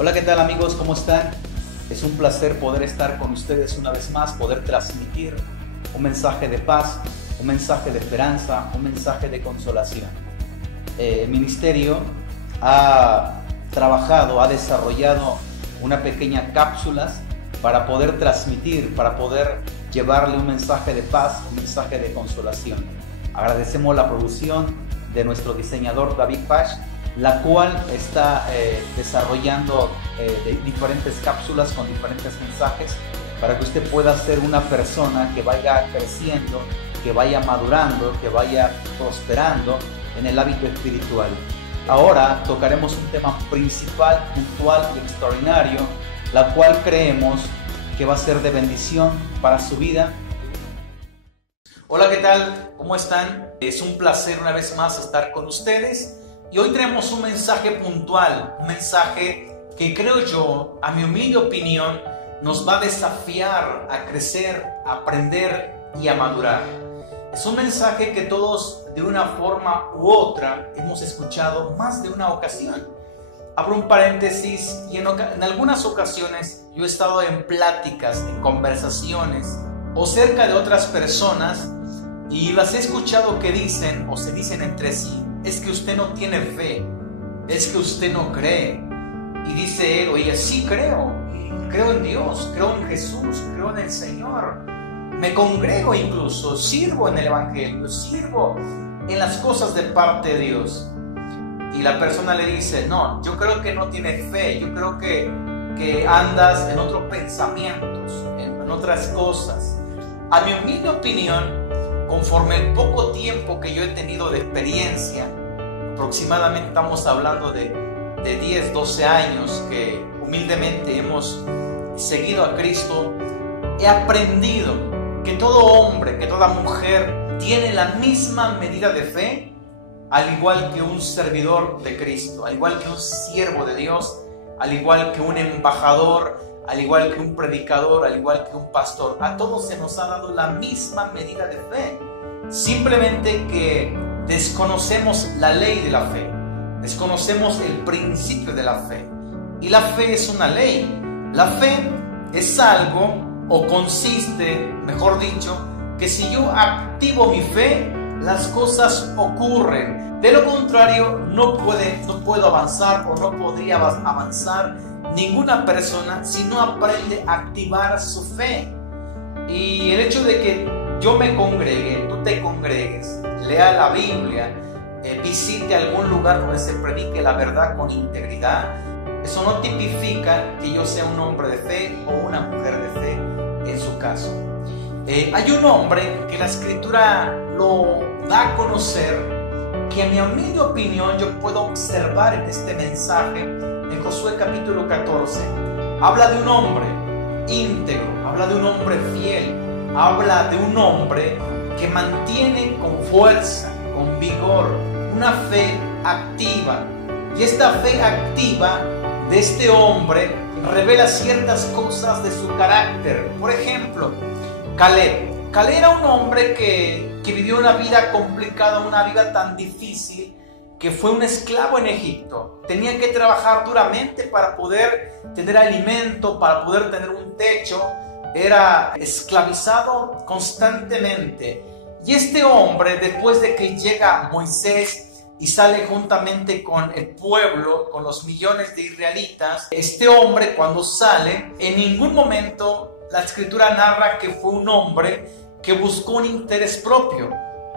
Hola, ¿qué tal amigos? ¿Cómo están? Es un placer poder estar con ustedes una vez más, poder transmitir un mensaje de paz, un mensaje de esperanza, un mensaje de consolación. El ministerio ha trabajado, ha desarrollado una pequeña cápsulas para poder transmitir, para poder llevarle un mensaje de paz, un mensaje de consolación. Agradecemos la producción de nuestro diseñador David Pash, la cual está desarrollando diferentes cápsulas con diferentes mensajes para que usted pueda ser una persona que vaya creciendo, que vaya madurando, que vaya prosperando en el hábito espiritual. Ahora tocaremos un tema principal, puntual y extraordinario, la cual creemos que va a ser de bendición para su vida. Hola, ¿qué tal? ¿Cómo están? Es un placer una vez más estar con ustedes. Y hoy tenemos un mensaje puntual, un mensaje que creo yo, a mi humilde opinión, nos va a desafiar a crecer, a aprender y a madurar. Es un mensaje que todos de una forma u otra hemos escuchado más de una ocasión. Abro un paréntesis y en algunas ocasiones yo he estado en pláticas, en conversaciones o cerca de otras personas y las he escuchado que dicen o se dicen entre sí: es que usted no tiene fe, es que usted no cree. Y dice él o ella: sí creo en Dios, creo en Jesús, creo en el Señor, me congrego incluso, sirvo en el Evangelio, sirvo en las cosas de parte de Dios. Y la persona le dice: no, yo creo que no tienes fe, yo creo que andas en otros pensamientos, en otras cosas. A mi humilde opinión, conforme el poco tiempo que yo he tenido de experiencia, aproximadamente estamos hablando de 10, 12 años que humildemente hemos seguido a Cristo, he aprendido que todo hombre, que toda mujer tiene la misma medida de fe, al igual que un servidor de Cristo, al igual que un siervo de Dios, al igual que un embajador, al igual que un predicador, al igual que un pastor. A todos se nos ha dado la misma medida de fe. Simplemente que desconocemos la ley de la fe, desconocemos el principio de la fe. Y la fe es una ley. La fe es algo, o consiste, mejor dicho, que si yo activo mi fe, las cosas ocurren. De lo contrario, no puedo avanzar o no podría avanzar ninguna persona si no aprende a activar su fe. Y el hecho de que yo me congregue, tú te congregues, lea la Biblia, visite algún lugar donde se predique la verdad con integridad, eso no tipifica que yo sea un hombre de fe o una mujer de fe en su caso. Hay un hombre que la Escritura lo da a conocer, que en mi humilde opinión yo puedo observar en este mensaje, en Josué capítulo 14. Habla de un hombre íntegro, habla de un hombre fiel, habla de un hombre que mantiene con fuerza, con vigor, una fe activa. Y esta fe activa de este hombre revela ciertas cosas de su carácter. Por ejemplo, Caleb era un hombre que vivió una vida complicada, una vida tan difícil, que fue un esclavo en Egipto. Tenía que trabajar duramente para poder tener alimento, para poder tener un techo. Era esclavizado constantemente. Y este hombre, después de que llega Moisés y sale juntamente con el pueblo, con los millones de israelitas, este hombre, cuando sale, en ningún momento la Escritura narra que fue un hombre que buscó un interés propio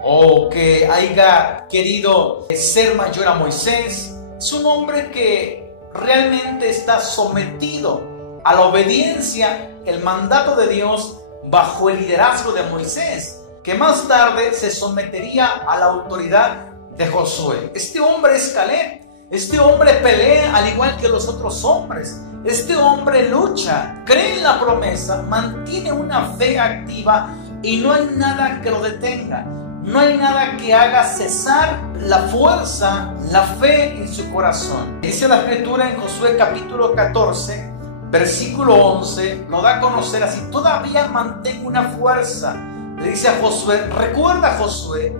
o que haya querido ser mayor a Moisés. Es un hombre que realmente está sometido a la obediencia, el mandato de Dios bajo el liderazgo de Moisés, que más tarde se sometería a la autoridad de Josué. Este hombre es Caleb. Este hombre pelea al igual que los otros hombres. Este hombre lucha, cree en la promesa, mantiene una fe activa y no hay nada que lo detenga. No hay nada que haga cesar la fuerza, la fe en su corazón. Dice la Escritura en Josué capítulo 14, versículo 11, lo da a conocer así: todavía mantengo una fuerza. Le dice a Josué: recuerda, Josué,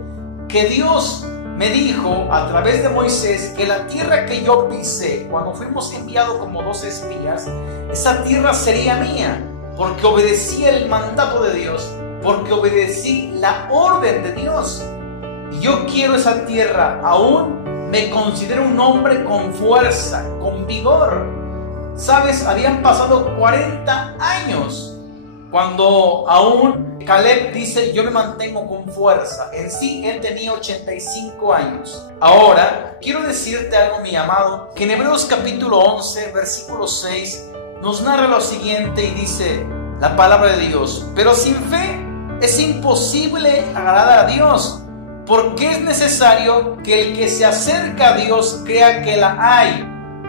que Dios me dijo a través de Moisés que la tierra que yo pisé cuando fuimos enviados como 12 espías, esa tierra sería mía, porque obedecí el mandato de Dios, porque obedecí la orden de Dios. Y yo quiero esa tierra. Aún me considero un hombre con fuerza, con vigor. Sabes, habían pasado 40 años cuando aún Caleb dice: yo me mantengo con fuerza. En sí, él tenía 85 años. Ahora, quiero decirte algo, mi amado, que en Hebreos capítulo 11, versículo 6, nos narra lo siguiente y dice la palabra de Dios: pero sin fe es imposible agradar a Dios, porque es necesario que el que se acerca a Dios crea que la hay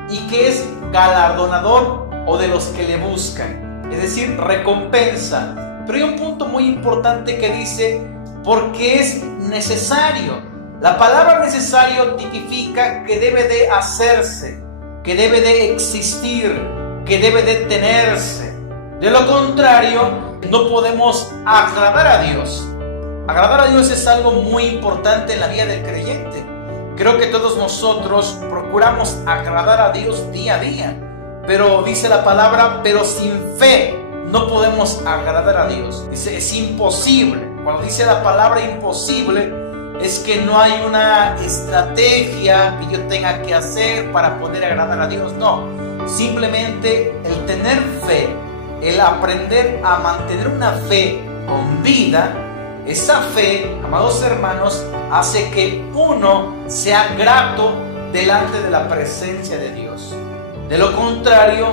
y que es galardonador o de los que le buscan, es decir, recompensa. Pero hay un punto muy importante que dice: porque es necesario. La palabra necesario tipifica que debe de hacerse, que debe de existir, que debe de tenerse. De lo contrario, no podemos agradar a Dios. Agradar a Dios es algo muy importante en la vida del creyente. Creo que todos nosotros procuramos agradar a Dios día a día. Pero dice la palabra: pero sin fe no podemos agradar a Dios. Dice, es imposible. Cuando dice la palabra imposible, es que no hay una estrategia que yo tenga que hacer para poder agradar a Dios. No, simplemente el tener fe, el aprender a mantener una fe con vida, esa fe, amados hermanos, hace que uno sea grato delante de la presencia de Dios. De lo contrario,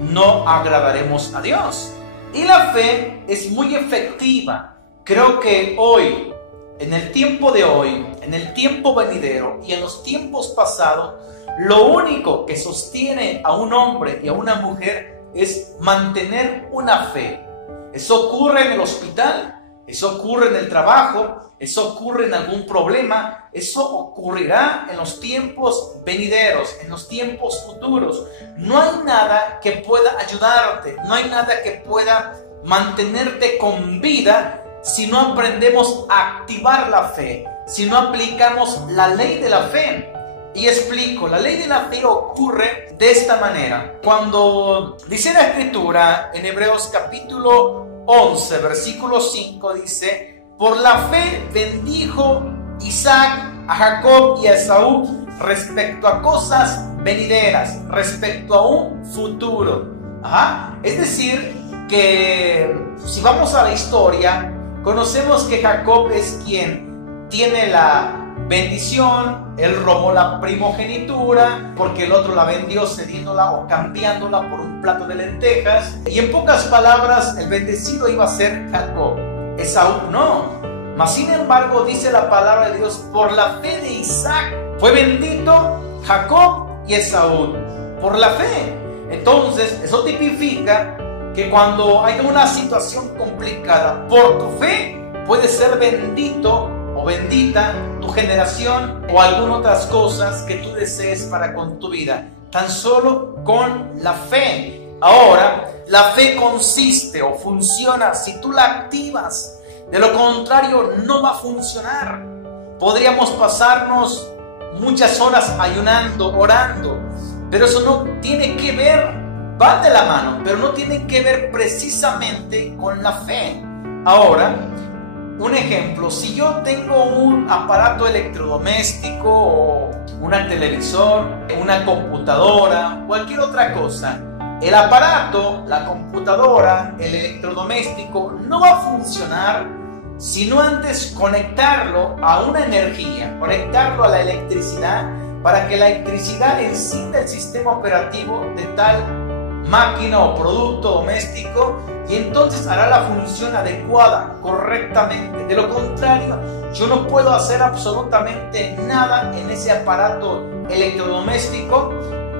no agradaremos a Dios. Y la fe es muy efectiva. Creo que hoy, en el tiempo de hoy, en el tiempo venidero y en los tiempos pasados, lo único que sostiene a un hombre y a una mujer es mantener una fe. Eso ocurre en el hospital, eso ocurre en el trabajo, eso ocurre en algún problema, eso ocurrirá en los tiempos venideros, en los tiempos futuros. No hay nada que pueda ayudarte, no hay nada que pueda mantenerte con vida si no aprendemos a activar la fe, si no aplicamos la ley de la fe. Y explico, la ley de la fe ocurre de esta manera. Cuando dice la Escritura en Hebreos capítulo 11, versículo 5, dice: por la fe bendijo Isaac a Jacob y a Esaú respecto a cosas venideras, respecto a un futuro. Es decir, que si vamos a la historia, conocemos que Jacob es quien tiene la bendición. Él robó la primogenitura porque el otro la vendió cediéndola o cambiándola por un plato de lentejas. Y en pocas palabras, el bendecido iba a ser Jacob. Esaú no. Mas sin embargo, dice la palabra de Dios: por la fe de Isaac fue bendito Jacob y Esaú. Por la fe. Entonces, eso tipifica que cuando hay una situación complicada, por tu fe puedes ser bendito o bendita tu generación o algunas otras cosas que tú desees para con tu vida, tan solo con la fe. Ahora, la fe consiste o funciona si tú la activas. De lo contrario, no va a funcionar. Podríamos pasarnos muchas horas ayunando, orando, pero eso no tiene que ver, van de la mano, pero no tiene que ver precisamente con la fe. Ahora, un ejemplo: si yo tengo un aparato electrodoméstico o una televisor, una computadora, cualquier otra cosa, el aparato, la computadora, el electrodoméstico no va a funcionar si no antes conectarlo a una energía, conectarlo a la electricidad, para que la electricidad encienda el sistema operativo de tal máquina o producto doméstico, y entonces hará la función adecuada, correctamente. De lo contrario, yo no puedo hacer absolutamente nada en ese aparato electrodoméstico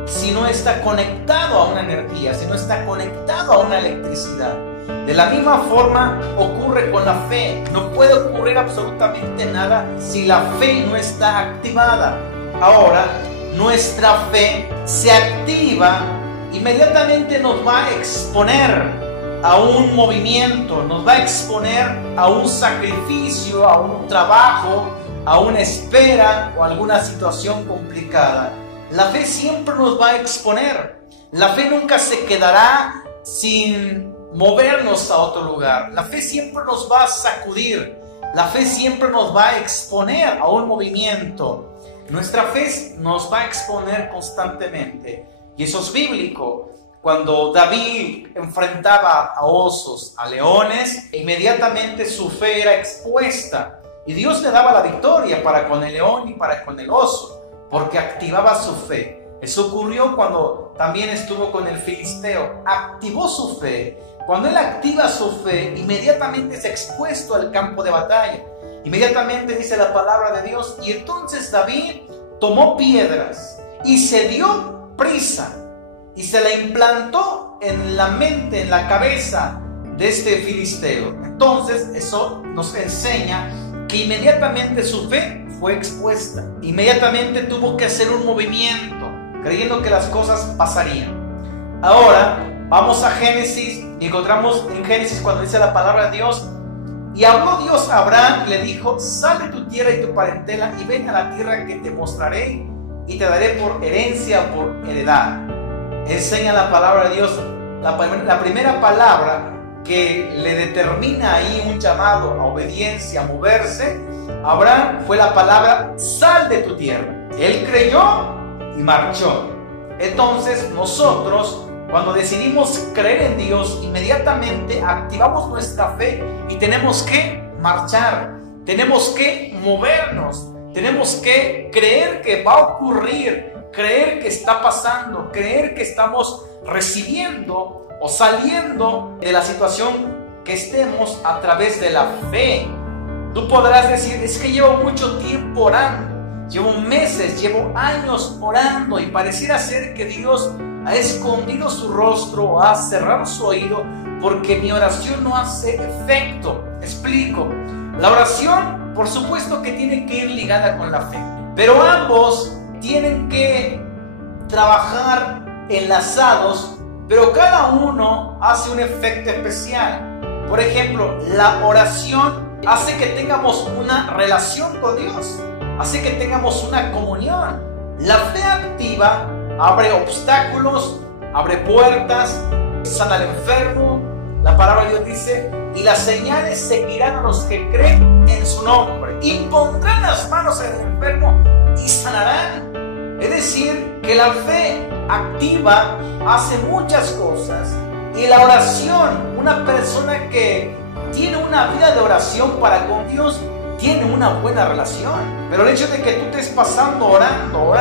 si no está conectado a una energía, si no está conectado a una electricidad. De la misma forma ocurre con la fe. No puede ocurrir absolutamente nada si la fe no está activada. Ahora, nuestra fe se activa, inmediatamente nos va a exponer a un movimiento, nos va a exponer a un sacrificio, a un trabajo, a una espera o alguna situación complicada, la fe siempre nos va a exponer. La fe nunca se quedará sin movernos a otro lugar. La fe siempre nos va a sacudir. La fe siempre nos va a exponer a un movimiento. Nuestra fe nos va a exponer constantemente. Y eso es bíblico. Cuando David enfrentaba a osos, a leones, inmediatamente su fe era expuesta. Y Dios le daba la victoria para con el león y para con el oso, porque activaba su fe. Eso ocurrió cuando también estuvo con el filisteo. Activó su fe. Cuando él activa su fe, inmediatamente es expuesto al campo de batalla. Inmediatamente dice la palabra de Dios. Y entonces David tomó piedras y se dio prisa y se la implantó en la mente, en la cabeza de este filisteo. Entonces eso nos enseña que inmediatamente su fe fue expuesta. Inmediatamente tuvo que hacer un movimiento, creyendo que las cosas pasarían. Ahora vamos a Génesis y encontramos en Génesis cuando dice la palabra de Dios: y habló Dios a Abraham y le dijo: sal de tu tierra y tu parentela y ven a la tierra que te mostraré y te daré por herencia o por heredad. Enseña la palabra de Dios. La primera palabra que le determina ahí un llamado a obediencia, a moverse, a Abraham, fue la palabra: sal de tu tierra. Él creyó y marchó. Entonces nosotros, cuando decidimos creer en Dios, inmediatamente activamos nuestra fe y tenemos que marchar, tenemos que movernos, tenemos que creer que va a ocurrir, creer que está pasando, creer que estamos recibiendo o saliendo de la situación que estemos a través de la fe. Tú podrás decir: es que llevo mucho tiempo orando, llevo meses, llevo años orando y pareciera ser que Dios ha escondido su rostro o ha cerrado su oído porque mi oración no hace efecto. Explico. La oración, por supuesto que tiene que ir ligada con la fe, pero ambos tienen que trabajar enlazados, pero cada uno hace un efecto especial. Por ejemplo, la oración hace que tengamos una relación con Dios, hace que tengamos una comunión. La fe activa abre obstáculos, abre puertas, sana al enfermo. La palabra de Dios dice: y las señales seguirán a los que creen en su nombre, impondrán las manos en el enfermo y sanarán. Es decir, que la fe activa hace muchas cosas. Y la oración, una persona que tiene una vida de oración para con Dios, tiene una buena relación. Pero el hecho de que tú estés pasando orando,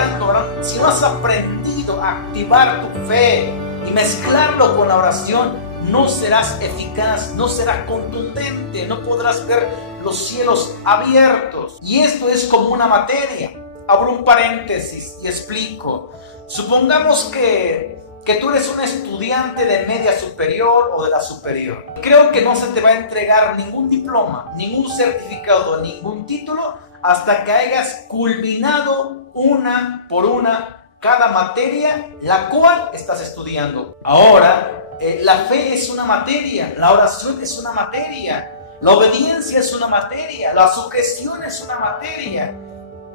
si no has aprendido a activar tu fe y mezclarlo con la oración, no serás eficaz, no serás contundente, no podrás ver los cielos abiertos. Y esto es como una materia. Abro un paréntesis y explico. Supongamos que tú eres un estudiante de media superior o de la superior. Creo que no se te va a entregar ningún diploma, ningún certificado, ningún título hasta que hayas culminado una por una cada materia la cual estás estudiando. Ahora, la fe es una materia, la oración es una materia, la obediencia es una materia, la sugestión es una materia.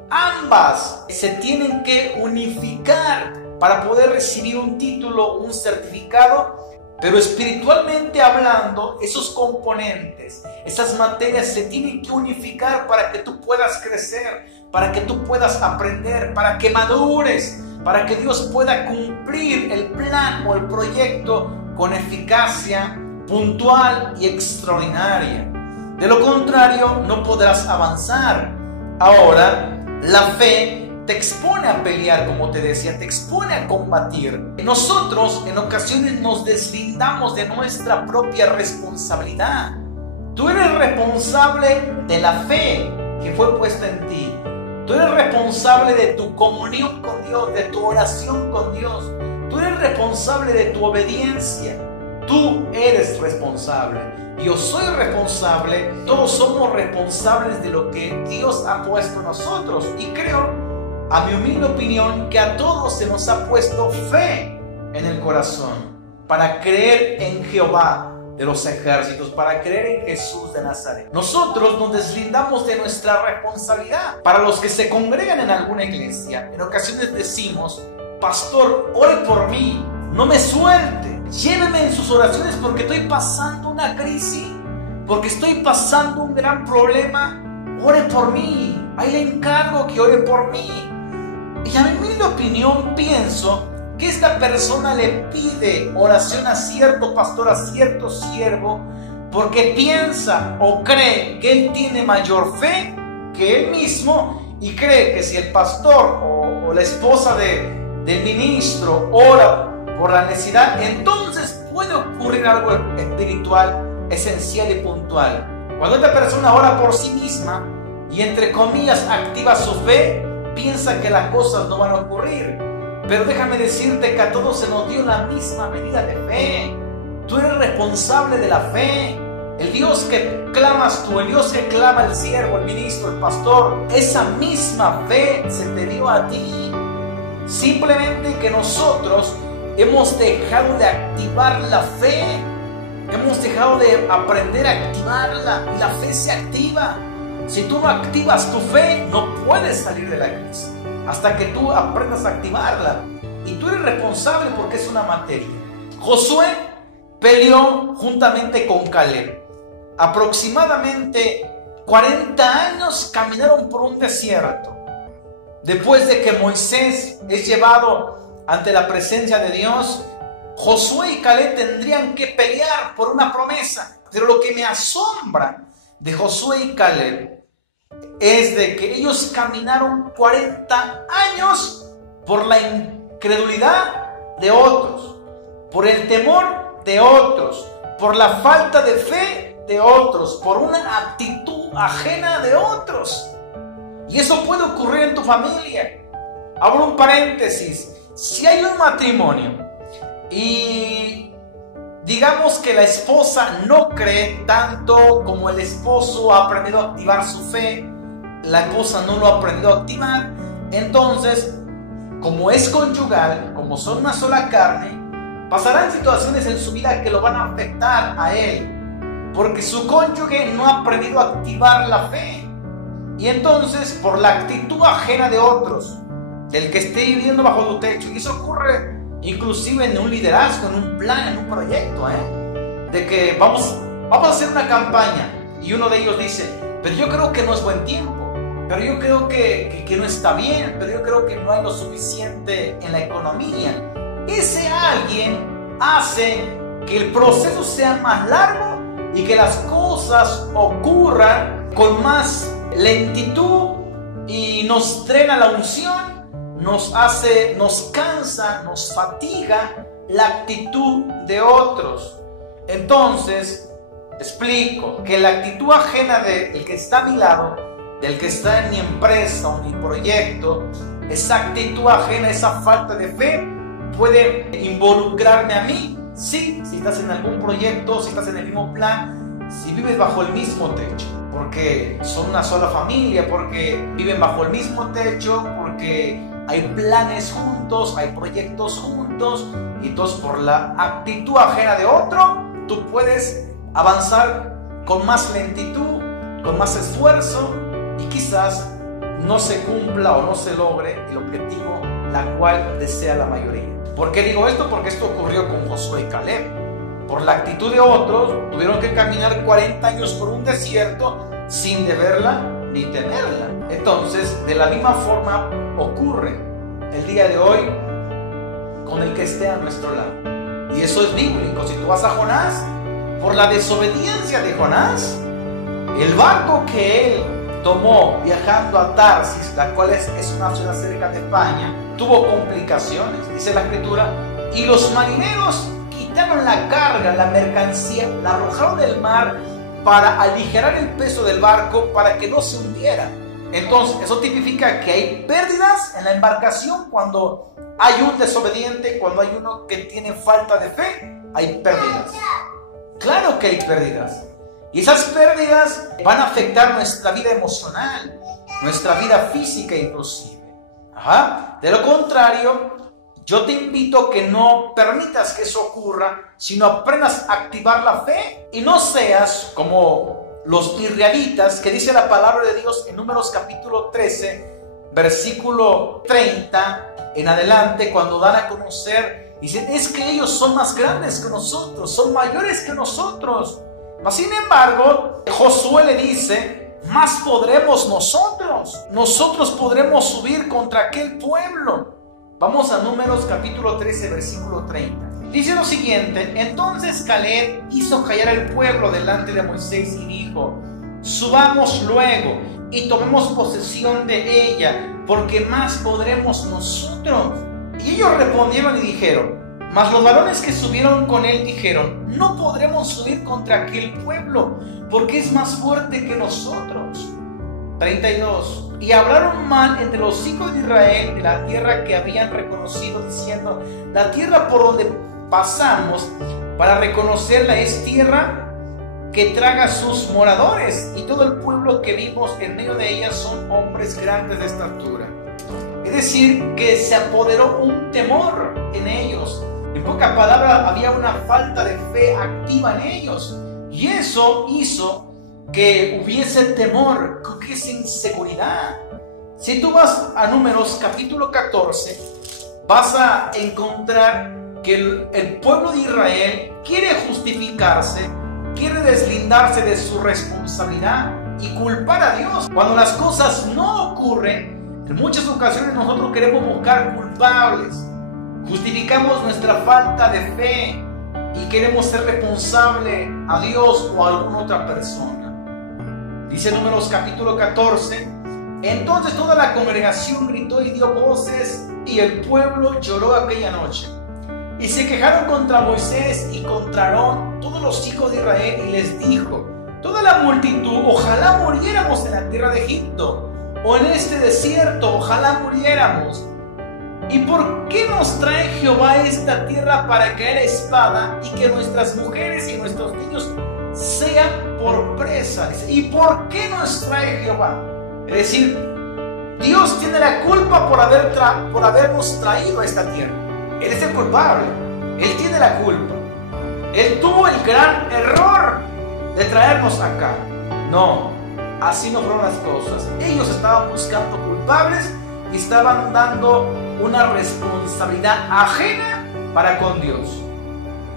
Ambas se tienen que unificar para poder recibir un título, un certificado. Pero espiritualmente hablando, esos componentes, esas materias se tienen que unificar para que tú puedas crecer, para que tú puedas aprender, para que madures, para que Dios pueda cumplir el plan o el proyecto con eficacia puntual y extraordinaria. De lo contrario, no podrás avanzar. Ahora, la fe te expone a pelear, como te decía, te expone a combatir. Nosotros en ocasiones nos deslindamos de nuestra propia responsabilidad. Tú eres responsable de la fe que fue puesta en ti. Tú eres responsable de tu comunión con Dios, de tu oración con Dios. Tú eres responsable de tu obediencia. Tú eres responsable. Yo soy responsable. Todos somos responsables de lo que Dios ha puesto en nosotros. Y creo, a mi humilde opinión, que a todos se nos ha puesto fe en el corazón para creer en Jehová, de los ejércitos para creer en Jesús de Nazaret. Nosotros nos deslindamos de nuestra responsabilidad. Para los que se congregan en alguna iglesia, en ocasiones decimos: pastor, ore por mí, no me suelte, lléveme en sus oraciones porque estoy pasando una crisis, porque estoy pasando un gran problema, ore por mí, ahí le encargo que ore por mí. Y a mí, en mi opinión, pienso que esta persona le pide oración a cierto pastor, a cierto siervo, porque piensa o cree que él tiene mayor fe que él mismo, y cree que si el pastor o la esposa del ministro ora por la necesidad, entonces puede ocurrir algo espiritual, esencial y puntual. Cuando esta persona ora por sí misma y entre comillas activa su fe, piensa que las cosas no van a ocurrir. Pero déjame decirte que a todos se nos dio la misma medida de fe. Tú eres responsable de la fe. El Dios que clamas tú, el Dios que clama el siervo, el ministro, el pastor, esa misma fe se te dio a ti. Simplemente que nosotros hemos dejado de activar la fe. Hemos dejado de aprender a activarla, y la fe se activa. Si tú no activas tu fe, no puedes salir de la crisis hasta que tú aprendas a activarla. Y tú eres responsable porque es una materia. Josué peleó juntamente con Caleb. Aproximadamente 40 años caminaron por un desierto. Después de que Moisés es llevado ante la presencia de Dios, Josué y Caleb tendrían que pelear por una promesa. Pero lo que me asombra de Josué y Caleb es de que ellos caminaron 40 años por la incredulidad de otros, por el temor de otros, por la falta de fe de otros, por una actitud ajena de otros. Y eso puede ocurrir en tu familia. Abro un paréntesis. Si hay un matrimonio y digamos que la esposa no cree tanto como el esposo ha aprendido a activar su fe, la esposa no lo ha aprendido a activar, entonces, como es conyugal, como son una sola carne, pasarán situaciones en su vida que lo van a afectar a él, porque su cónyuge no ha aprendido a activar la fe. Y entonces, por la actitud ajena de otros, del que esté viviendo bajo tu techo, y eso ocurre inclusive en un liderazgo, en un plan, en un proyecto, de que vamos a hacer una campaña, y uno de ellos dice: pero yo creo que no es buen tiempo, pero yo creo que no está bien, pero yo creo que no hay lo suficiente en la economía. Ese alguien hace que el proceso sea más largo y que las cosas ocurran con más lentitud, y nos drena la unción, nos cansa, nos fatiga la actitud de otros. Entonces, explico que la actitud ajena del que está a mi lado, del que está en mi empresa o mi proyecto, esa actitud ajena, esa falta de fe puede involucrarme a mí. Sí, si estás en algún proyecto, si estás en el mismo plan, si vives bajo el mismo techo, porque son una sola familia, porque viven bajo el mismo techo, porque hay planes juntos, hay proyectos juntos, y entonces por la actitud ajena de otro, tú puedes avanzar con más lentitud, con más esfuerzo, y quizás no se cumpla o no se logre el objetivo la cual desea la mayoría. ¿Por qué digo esto? Porque esto ocurrió con Josué y Caleb. Por la actitud de otros, tuvieron que caminar 40 años por un desierto sin deberla ni temerla. Entonces, de la misma forma ocurre el día de hoy con el que esté a nuestro lado. Y eso es bíblico. Si tú vas a Jonás, por la desobediencia de Jonás, el barco que él tomó viajando a Tarsis, la cual es una ciudad cerca de España, tuvo complicaciones, dice la escritura, y los marineros quitaron la carga, la mercancía, la arrojaron del mar para aligerar el peso del barco para que no se hundiera. Entonces, eso tipifica que hay pérdidas en la embarcación cuando hay un desobediente, cuando hay uno que tiene falta de fe, hay pérdidas. Claro que hay pérdidas. Y esas pérdidas van a afectar nuestra vida emocional, nuestra vida física inclusive. De lo contrario, Yo te invito a que no permitas que eso ocurra, sino aprendas a activar la fe y no seas como los israelitas, que dice la palabra de Dios en Números capítulo 13, versículo 30 en adelante, cuando dan a conocer, dicen, es que ellos son más grandes que nosotros, son mayores que nosotros. Mas sin embargo, Josué le dice, más podremos nosotros podremos subir contra aquel pueblo. Vamos a Números capítulo 13, versículo 30. Dice lo siguiente: entonces Caleb hizo callar al pueblo delante de Moisés y dijo, subamos luego y tomemos posesión de ella, porque más podremos nosotros. Y ellos respondieron y dijeron, mas los varones que subieron con él dijeron, no podremos subir contra aquel pueblo, porque es más fuerte que nosotros. 32. Y hablaron mal entre los hijos de Israel de la tierra que habían reconocido, diciendo, la tierra por donde pasamos para reconocerla es tierra que traga sus moradores, y todo el pueblo que vimos en medio de ella son hombres grandes de estatura. Es decir, que se apoderó un temor en ellos. En pocas palabras, había una falta de fe activa en ellos, y eso hizo que hubiese temor, que hubiese inseguridad. Si tú vas a Números capítulo 14, vas a encontrar que el pueblo de Israel quiere justificarse, quiere deslindarse de su responsabilidad y culpar a Dios. Cuando las cosas no ocurren, en muchas ocasiones nosotros queremos buscar culpables, justificamos nuestra falta de fe y queremos ser responsable a Dios o a alguna otra persona. Dice Números capítulo 14, entonces toda la congregación gritó y dio voces, y el pueblo lloró aquella noche. Y se quejaron contra Moisés y contra Aarón todos los hijos de Israel, y les dijo, toda la multitud, ojalá muriéramos en la tierra de Egipto, o en este desierto, ojalá muriéramos. ¿Y por qué nos trae Jehová esta tierra para caer a espada, y que nuestras mujeres y nuestros niños sean por presa? ¿Y por qué nos trae Jehová? Es decir, Dios tiene la culpa por habernos traído a esta tierra. Él es el culpable, Él tiene la culpa. Él tuvo el gran error de traernos acá. No, así no fueron las cosas. Ellos estaban buscando culpables y estaban dando una responsabilidad ajena para con Dios.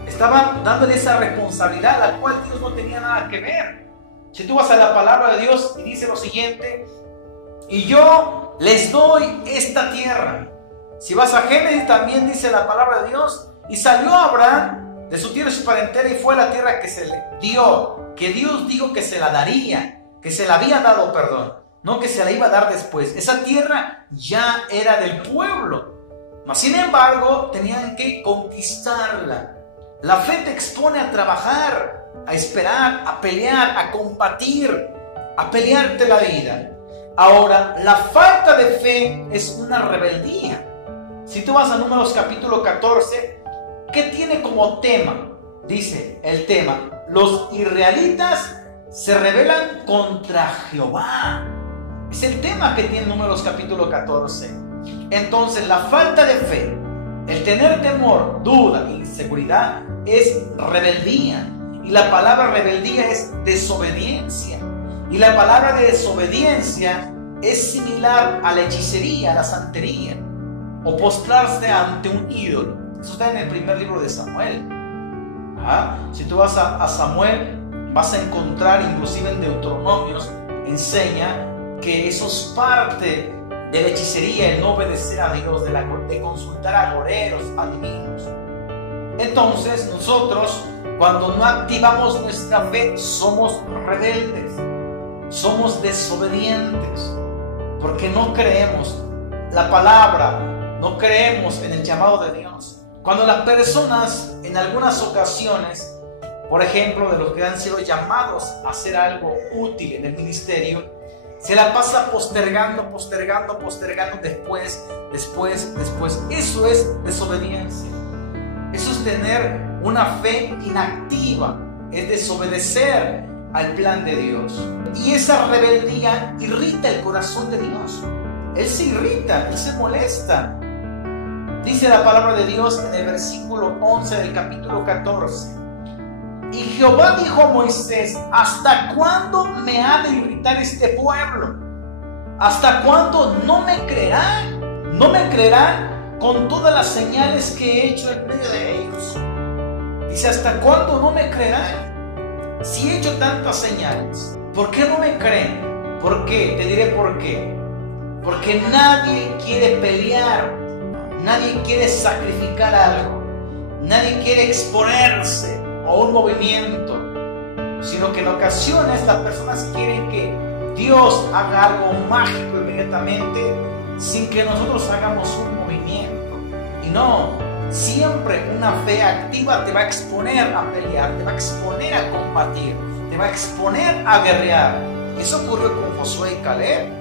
Estaban dándole esa responsabilidad a la cual Dios no tenía nada que ver. Si tú vas a la palabra de Dios y dice lo siguiente, y yo les doy esta tierra. Si vas a Génesis también dice la palabra de Dios, y salió Abraham de su tierra y su parentela y fue a la tierra que se le dio, que Dios dijo que se la daría, que se la había dado, perdón, no que se la iba a dar después. Esa tierra ya era del pueblo, mas sin embargo tenían que conquistarla. La fe te expone a trabajar, a esperar, a pelear, a combatir, a pelearte la vida. Ahora, la falta de fe es una rebeldía. Si tú vas a Números capítulo 14, ¿qué tiene como tema? Dice el tema, los israelitas se rebelan contra Jehová. Es el tema que tiene Números capítulo 14. Entonces, la falta de fe, el tener temor, duda, inseguridad, es rebeldía. Y la palabra rebeldía es desobediencia. Y la palabra de desobediencia es similar a la hechicería, a la santería, o postrarse ante un ídolo. Eso está en el primer libro de Samuel. Si tú vas a Samuel, vas a encontrar, inclusive en Deuteronomios, enseña que eso es parte de la hechicería, el no obedecer a Dios, de consultar a agoreros, adivinos. Entonces nosotros, cuando no activamos nuestra fe, somos rebeldes, somos desobedientes, porque no creemos la palabra, no creemos en el llamado de Dios. Cuando las personas en algunas ocasiones, por ejemplo, de los que han sido llamados a hacer algo útil en el ministerio, se la pasa postergando, después. Eso es desobediencia. Eso es tener una fe inactiva, es desobedecer al plan de Dios. Y esa rebeldía irrita el corazón de Dios. Él se irrita, Él se molesta. Dice la palabra de Dios en el versículo 11 del capítulo 14. Y Jehová dijo a Moisés: ¿hasta cuándo me ha de irritar este pueblo? ¿Hasta cuándo no me creerán? ¿No me creerán con todas las señales que he hecho en medio de ellos? Dice: ¿hasta cuándo no me creerán? Si he hecho tantas señales, ¿por qué no me creen? ¿Por qué? Te diré por qué. Porque nadie quiere pelear, nadie quiere sacrificar algo, nadie quiere exponerse a un movimiento, sino que en ocasiones las personas quieren que Dios haga algo mágico inmediatamente sin que nosotros hagamos un movimiento. Y no, siempre una fe activa te va a exponer a pelear, te va a exponer a combatir, te va a exponer a guerrear. Eso ocurrió con Josué y Caleb.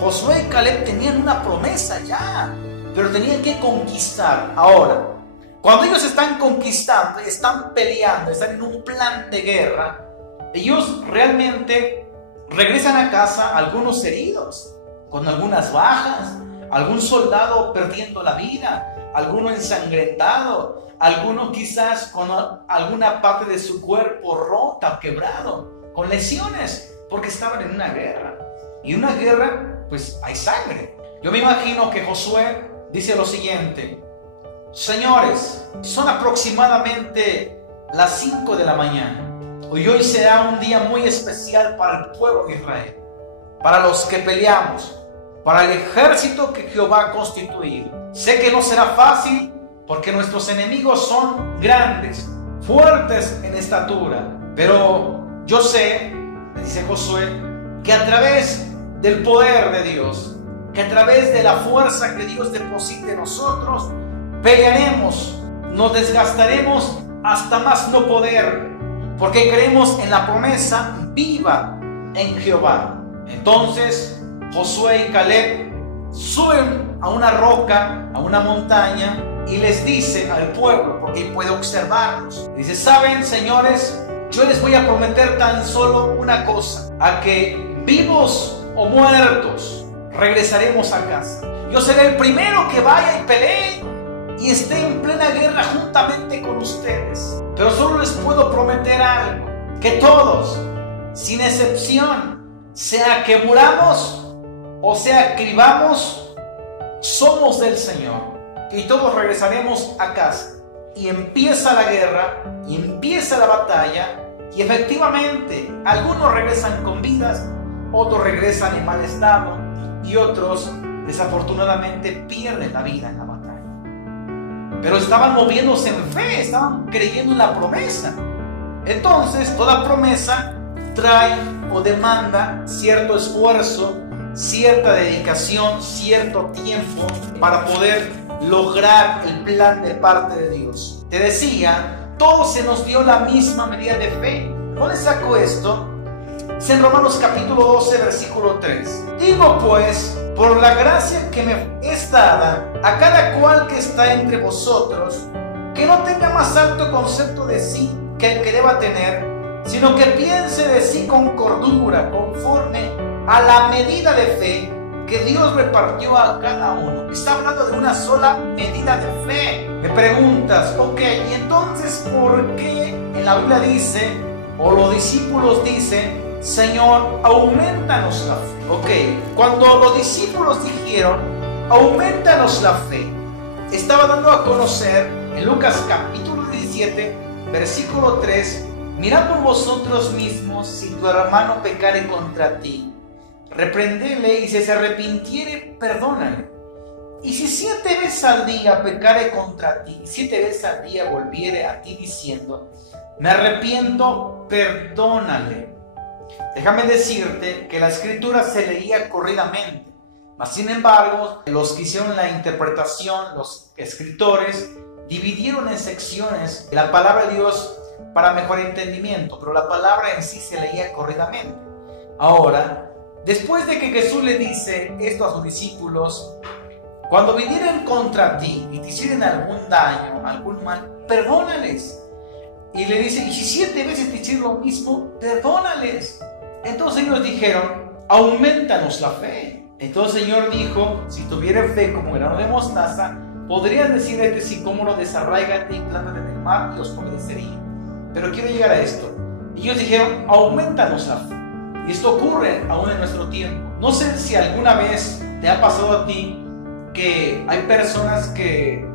Josué y Caleb tenían una promesa ya, pero tenían que conquistar. Ahora, cuando ellos están conquistando, están peleando, están en un plan de guerra, ellos realmente regresan a casa algunos heridos, con algunas bajas, algún soldado perdiendo la vida, alguno ensangrentado, alguno quizás con alguna parte de su cuerpo rota o quebrado, con lesiones, porque estaban en una guerra. Y en una guerra, pues hay sangre. Yo me imagino que Josué dice lo siguiente: señores, son aproximadamente las 5 de la mañana. Hoy será un día muy especial para el pueblo de Israel, para los que peleamos, para el ejército que Jehová ha constituido. Sé que no será fácil porque nuestros enemigos son grandes, fuertes en estatura, pero yo sé, dice Josué, que a través del poder de Dios, que a través de la fuerza que Dios deposite en nosotros, pelearemos, nos desgastaremos hasta más no poder, porque creemos en la promesa viva en Jehová. Entonces Josué y Caleb suben a una roca, a una montaña, y les dice al pueblo, porque él puede observarlos, dice: saben, señores, yo les voy a prometer tan solo una cosa, a que vivos o muertos regresaremos a casa. Yo seré el primero que vaya y pelee y esté en plena guerra juntamente con ustedes, pero solo les puedo prometer algo: que todos, sin excepción, sea que muramos o sea que vivamos, somos del Señor, y todos regresaremos a casa. Y empieza la guerra, y empieza la batalla, y efectivamente algunos regresan con vidas, otros regresan en mal estado, y otros desafortunadamente pierden la vida en la batalla. Pero estaban moviéndose en fe, estaban creyendo en la promesa. Entonces toda promesa trae o demanda cierto esfuerzo, cierta dedicación, cierto tiempo para poder lograr el plan de parte de Dios. Te decía, todos se nos dio la misma medida de fe. ¿Dónde saco esto? Es en Romanos capítulo 12, versículo 3. Digo pues, por la gracia que me es dada a cada cual que está entre vosotros, que no tenga más alto concepto de sí que el que deba tener, sino que piense de sí con cordura, conforme a la medida de fe que Dios repartió a cada uno. Está hablando de una sola medida de fe. Me preguntas, ok, ¿y entonces por qué en la Biblia dice, o los discípulos dicen, Señor, aumentanos la fe? Ok, cuando los discípulos dijeron, aumentanos la fe, estaba dando a conocer en Lucas capítulo 17, versículo 3, mirad por vosotros mismos, si tu hermano pecare contra ti, reprendele, y si se arrepintiere, perdónale. Y si 7 veces al día pecare contra ti, 7 veces al día volviere a ti diciendo, me arrepiento, perdónale. Déjame decirte que la escritura se leía corridamente, mas sin embargo, los que hicieron la interpretación, los escritores, dividieron en secciones la palabra de Dios para mejor entendimiento, pero la palabra en sí se leía corridamente. Ahora, después de que Jesús le dice esto a sus discípulos, cuando vinieren contra ti y te hicieran algún daño, algún mal, perdónales. Y le dice, y si 7 veces te hicieron lo mismo, perdónales. Entonces ellos dijeron, aumentanos la fe. Entonces el Señor dijo, si tuvieran fe como grano de mostaza, Podrías decir este sicómoro desarráigate y plántate en el mar y os obedecería. Pero quiero llegar a esto. Ellos dijeron, aumentanos la fe. Y esto ocurre aún en nuestro tiempo. No sé si alguna vez te ha pasado a ti que hay personas que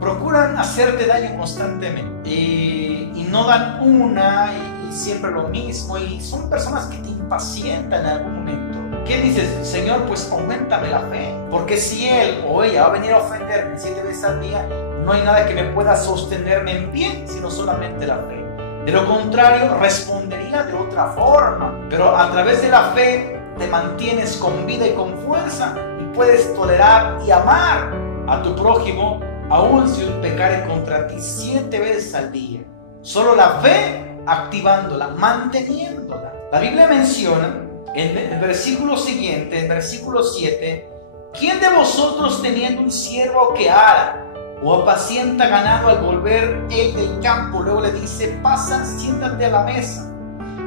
procuran hacerte daño constantemente y no dan una y siempre lo mismo, y son personas que te impacientan en algún momento. ¿Qué dices? Señor, pues auméntame la fe, porque si él o ella va a venir a ofenderme 7 veces al día, no hay nada que me pueda sostenerme en pie, sino solamente la fe. De lo contrario, respondería de otra forma, pero a través de la fe te mantienes con vida y con fuerza y puedes tolerar y amar a tu prójimo aun si pecare contra ti 7 veces al día. Solo la fe activándola, manteniéndola. La Biblia menciona en el versículo siguiente, en versículo 7, ¿quién de vosotros teniendo un siervo que ara o apacienta ganado al volver él del campo, luego le dice, pasa, siéntate a la mesa?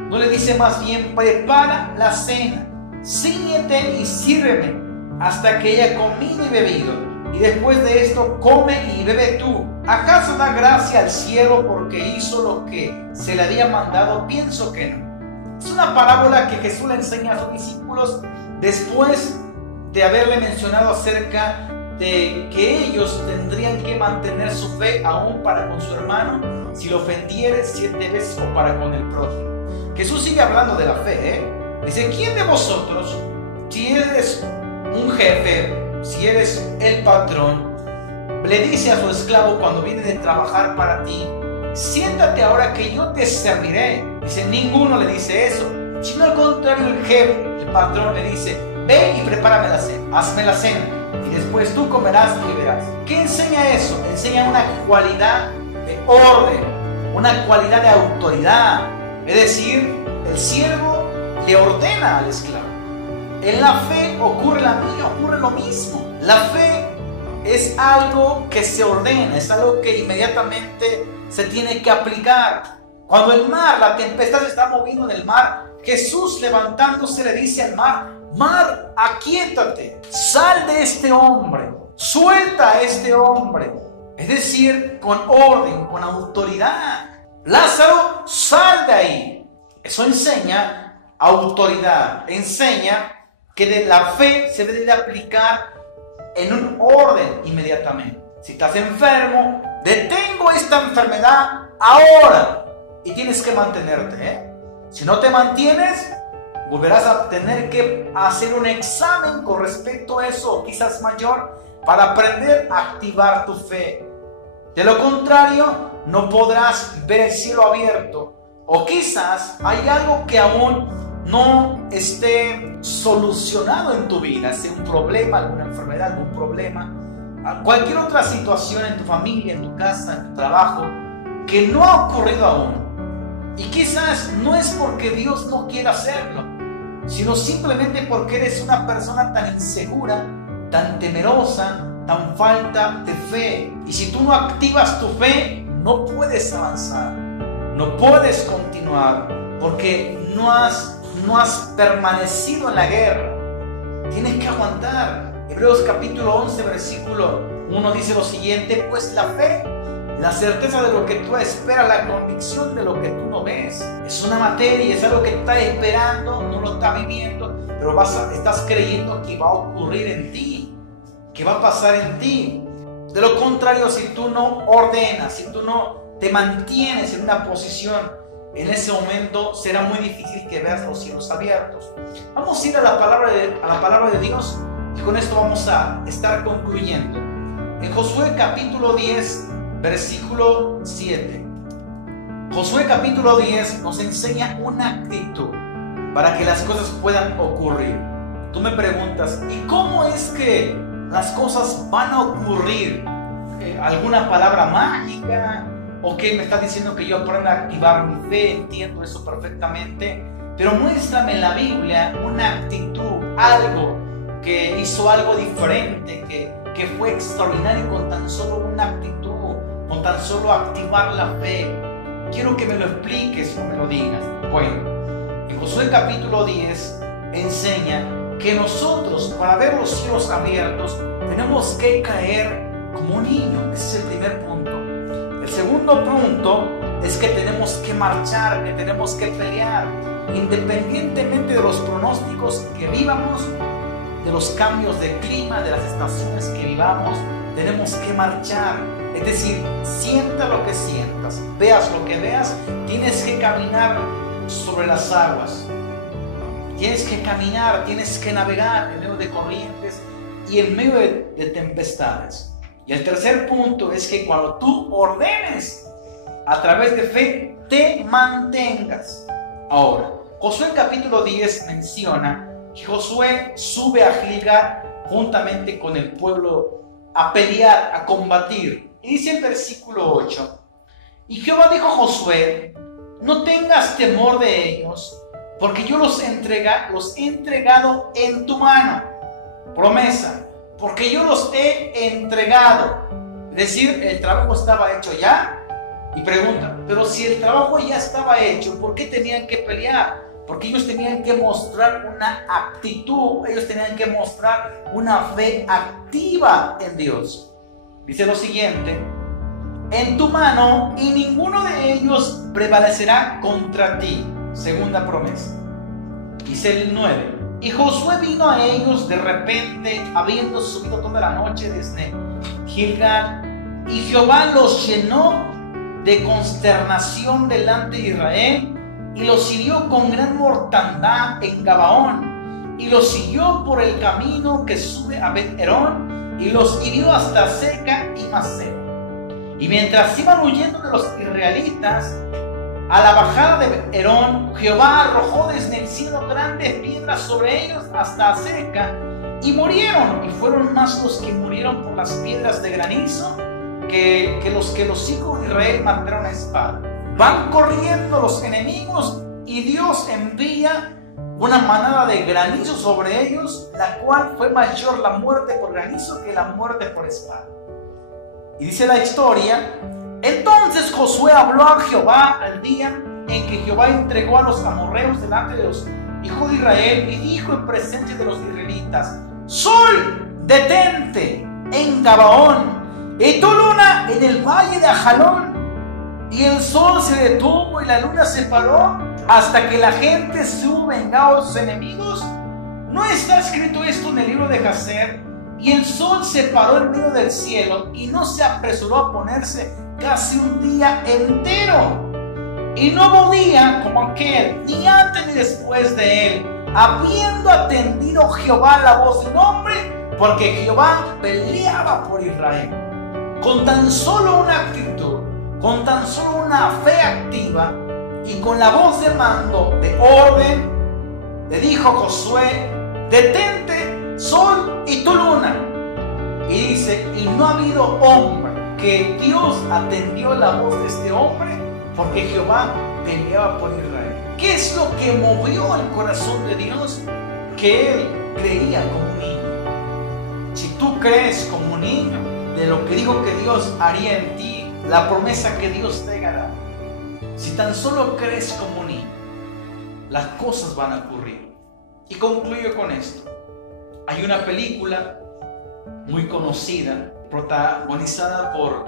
No le dice más bien, prepara la cena, cíñete y sírveme hasta que haya comido y bebido, y después de esto come y bebe tú. ¿Acaso da gracia al siervo porque hizo lo que se le había mandado? Pienso que no. Es una parábola que Jesús le enseña a sus discípulos después de haberle mencionado acerca de que ellos tendrían que mantener su fe aún para con su hermano si lo ofendiere 7 veces o para con el prójimo. Jesús sigue hablando de la fe, Dice, ¿quién de vosotros, si eres un jefe, si eres el patrón, le dice a su esclavo cuando viene de trabajar para ti, siéntate ahora que yo te serviré? Dice, ninguno le dice eso, sino al contrario, el jefe, el patrón le dice, ve y prepárame la cena, hazme la cena, y después tú comerás y beberás. ¿Qué enseña eso? Enseña una cualidad de orden, una cualidad de autoridad. Es decir, el siervo le ordena al esclavo. En la fe ocurre lo mismo. La fe es algo que se ordena, es algo que inmediatamente se tiene que aplicar. Cuando el mar, la tempestad se está moviendo en el mar, Jesús levantándose le dice al mar, mar, aquíétate, sal de este hombre, suelta a este hombre. Es decir, con orden, con autoridad. Lázaro, sal de ahí. Eso enseña autoridad, enseña que de la fe se debe de aplicar en un orden inmediatamente. Si estás enfermo, detengo esta enfermedad ahora y tienes que mantenerte, Si no te mantienes, volverás a tener que hacer un examen con respecto a eso, o quizás mayor, para aprender a activar tu fe. De lo contrario, no podrás ver el cielo abierto, o quizás hay algo que aún no esté solucionado en tu vida, sea un problema, alguna enfermedad, algún problema, cualquier otra situación en tu familia, en tu casa, en tu trabajo, que no ha ocurrido aún. Y quizás no es porque Dios no quiera hacerlo, sino simplemente porque eres una persona tan insegura, tan temerosa, tan falta de fe. Y si tú no activas tu fe, no puedes avanzar, no puedes continuar, porque no has permanecido en la guerra. Tienes que aguantar. Hebreos capítulo 11, versículo 1 dice lo siguiente, pues la fe, la certeza de lo que tú esperas, la convicción de lo que tú no ves. Es una materia, es algo que estás esperando, no lo estás viviendo, pero estás creyendo que va a ocurrir en ti, que va a pasar en ti. De lo contrario, si tú no ordenas, si tú no te mantienes en una posición, en ese momento será muy difícil que veas los cielos abiertos. Vamos a ir a la palabra de Dios y con esto vamos a estar concluyendo. En Josué capítulo 10, versículo 7. Josué capítulo 10 nos enseña una actitud para que las cosas puedan ocurrir. Tú me preguntas, ¿y cómo es que las cosas van a ocurrir? ¿Alguna palabra mágica? ¿O qué me estás diciendo que yo aprenda a activar mi fe? Entiendo eso perfectamente. Pero muéstrame en la Biblia una actitud, algo que hizo algo diferente, que fue extraordinario con tan solo una actitud, con tan solo activar la fe. Quiero que me lo expliques o me lo digas. Bueno, en Josué capítulo 10 enseña que nosotros, para ver los cielos abiertos, tenemos que caer como un niño. Ese es el primer punto. El segundo punto es que tenemos que marchar, que tenemos que pelear, independientemente de los pronósticos que vivamos, de los cambios de clima, de las estaciones que vivamos, tenemos que marchar. Es decir, sienta lo que sientas, veas lo que veas, tienes que caminar sobre las aguas. Tienes que caminar, tienes que navegar en medio de corrientes y en medio de tempestades. Y el tercer punto es que cuando tú ordenes a través de fe, te mantengas. Ahora, Josué capítulo 10 menciona que Josué sube a Gilgal juntamente con el pueblo a pelear, a combatir. Y dice el versículo 8: y Jehová dijo a Josué: no tengas temor de ellos, porque yo los he entregado en tu mano. Promesa, porque yo los he entregado. Es decir, el trabajo estaba hecho ya. Y pregunta, pero si el trabajo ya estaba hecho, ¿por qué tenían que pelear? Porque ellos tenían que mostrar una actitud, ellos tenían que mostrar una fe activa en Dios. Dice lo siguiente: en tu mano, y ninguno de ellos prevalecerá contra ti. Segunda promesa. Dice el 9: y Josué vino a ellos de repente, habiendo subido toda la noche desde Gilgal, y Jehová los llenó de consternación delante de Israel, y los hirió con gran mortandad en Gabaón, y los siguió por el camino que sube a Bet-Herón, y los hirió hasta Seca y Masé. Y mientras iban huyendo de los israelitas, a la bajada de Bet-Herón, Jehová arrojó desde el cielo grandes piedras sobre ellos hasta Seca, y murieron, y fueron más los que murieron por las piedras de granizo que los hijos de Israel mataron a espada. Van corriendo los enemigos y Dios envía una manada de granizo sobre ellos, la cual fue mayor la muerte por granizo que la muerte por espada. Y dice la historia: entonces Josué habló a Jehová al día en que Jehová entregó a los amorreos delante de los hijos de Israel, y dijo en presencia de los israelitas: Sol, detente en Gabaón, y tu luna en el valle de Ajalón. Y el sol se detuvo y la luna se paró hasta que la gente se hubo vengado a sus enemigos. ¿No está escrito esto en el libro de Jacer? Y el sol se paró en medio del cielo y no se apresuró a ponerse casi un día entero. Y no hubo día como aquel, ni antes ni después de él, habiendo atendido Jehová la voz de un hombre, porque Jehová peleaba por Israel. Con tan solo una actitud, con tan solo una fe activa y con la voz de mando, de orden, le dijo Josué: detente, sol y tu luna. Y dice: y no ha habido hombre, que Dios atendió la voz de este hombre, porque Jehová peleaba por Israel. ¿Qué es lo que movió el corazón de Dios? Que él creía como un niño. Si tú crees como un niño de lo que dijo que Dios haría en ti, la promesa que Dios te hará, si tan solo crees como un niño, las cosas van a ocurrir. Y concluyo con esto. Hay una película muy conocida, protagonizada por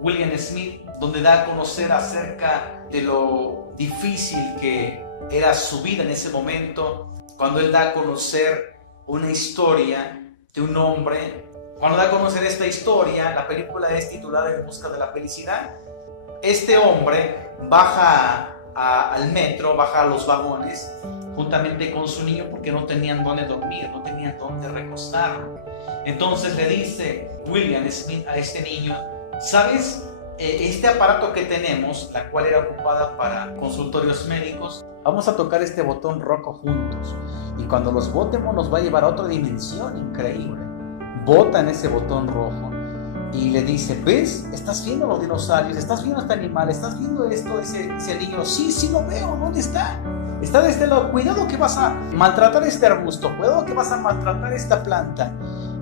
William Smith, donde da a conocer acerca de lo difícil que era su vida en ese momento, cuando él da a conocer una historia de un hombre. Cuando da a conocer esta historia, la película es titulada En busca de la felicidad. Este hombre baja al metro, baja a los vagones, juntamente con su niño, porque no tenían dónde dormir, no tenían dónde recostarlo. Entonces le dice William Smith a este niño: ¿sabes? Este aparato que tenemos, la cual era ocupada para consultorios médicos, vamos a tocar este botón rojo juntos, y cuando los botemos nos va a llevar a otra dimensión increíble. Bota en ese botón rojo y le dice: ¿ves? ¿Estás viendo los dinosaurios? ¿Estás viendo este animal? ¿Estás viendo esto? Dice el niño: sí lo veo. ¿Dónde está? Está de este lado. Cuidado que vas a maltratar este arbusto, cuidado que vas a maltratar esta planta.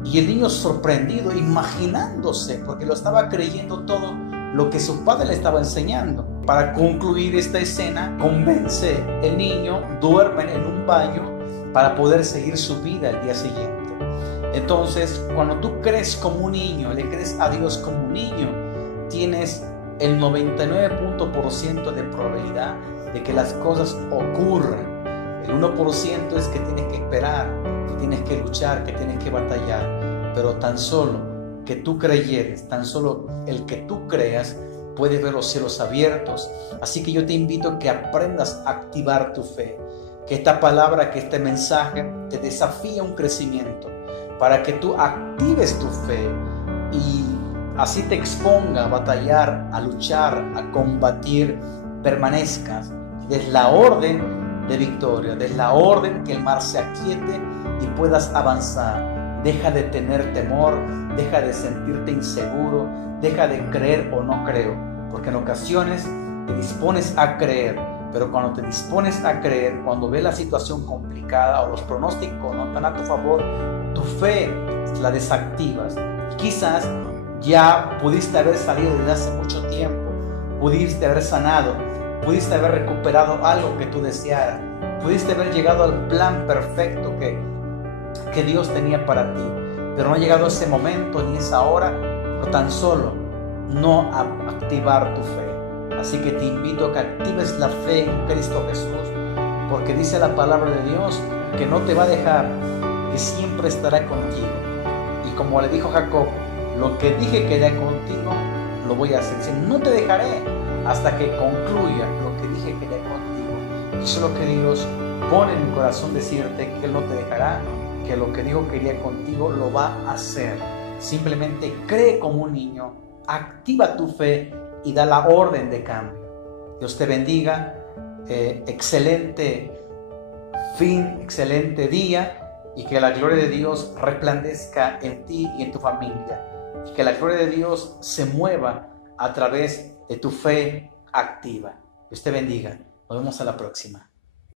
Y el niño, sorprendido, imaginándose, porque lo estaba creyendo todo lo que su padre le estaba enseñando. Para concluir esta escena, convence el niño, duermen en un baño para poder seguir su vida el día siguiente. Entonces, cuando tú crees como un niño, le crees a Dios como un niño, tienes el 99% de probabilidad de que las cosas ocurran. El 1% es que tienes que esperar, que tienes que luchar, que tienes que batallar. Pero tan solo que tú creyeres, tan solo el que tú creas, puede ver los cielos abiertos. Así que yo te invito a que aprendas a activar tu fe. Que esta palabra, que este mensaje te desafíe a un crecimiento, para que tú actives tu fe y así te exponga a batallar, a luchar, a combatir, permanezcas. Des la orden de victoria, des la orden que el mar se aquiete y puedas avanzar. Deja de tener temor, deja de sentirte inseguro, deja de creer o no creo, porque en ocasiones te dispones a creer, pero cuando te dispones a creer, cuando ves la situación complicada o los pronósticos no están a tu favor, tu fe la desactivas. Quizás ya pudiste haber salido desde hace mucho tiempo, pudiste haber sanado, pudiste haber recuperado algo que tú desearas, pudiste haber llegado al plan perfecto que Dios tenía para ti, pero no ha llegado ese momento ni esa hora por tan solo no activar tu fe. Así que te invito a que actives la fe en Cristo Jesús, porque dice la palabra de Dios que no te va a dejar, que siempre estará contigo. Y como le dijo Jacob, lo que dije que haría contigo, lo voy a hacer. Dice, no te dejaré hasta que concluya lo que dije que haría contigo. Eso es lo que Dios pone en mi corazón, decirte que Él no te dejará, que lo que dijo que haría contigo lo va a hacer. Simplemente cree como un niño, activa tu fe y da la orden de cambio. Dios te bendiga, excelente fin, excelente día, y que la gloria de Dios resplandezca en ti y en tu familia, y que la gloria de Dios se mueva a través de tu fe activa. Dios te bendiga, nos vemos a la próxima.